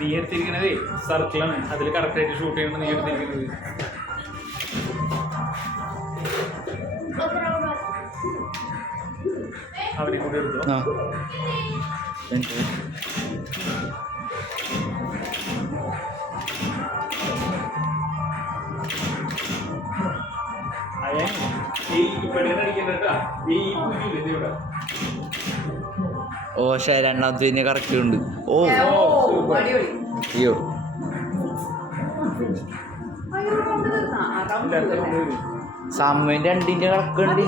നീ എടുത്തിരിക്കണത് സർക്കിളാണ്, അതിൽ കറക്റ്റായിട്ട് ഷൂട്ട് ചെയ്യണം. നീ എടുത്തിരിക്കുന്നത് അവരെ കൂടെ എടുത്തോ. അതെ ഈ പെണ്ണിനെ അടിക്കണ്ടാ, ഈ പൂജിയില്ലേ ഇവിടെ. ഓ പക്ഷേ രണ്ടാമത്തെ കറക്റ്റ് ഉണ്ട്. ഓ അയ്യോ സമയം രണ്ടിൻ്റെ കറക്കുണ്ട്.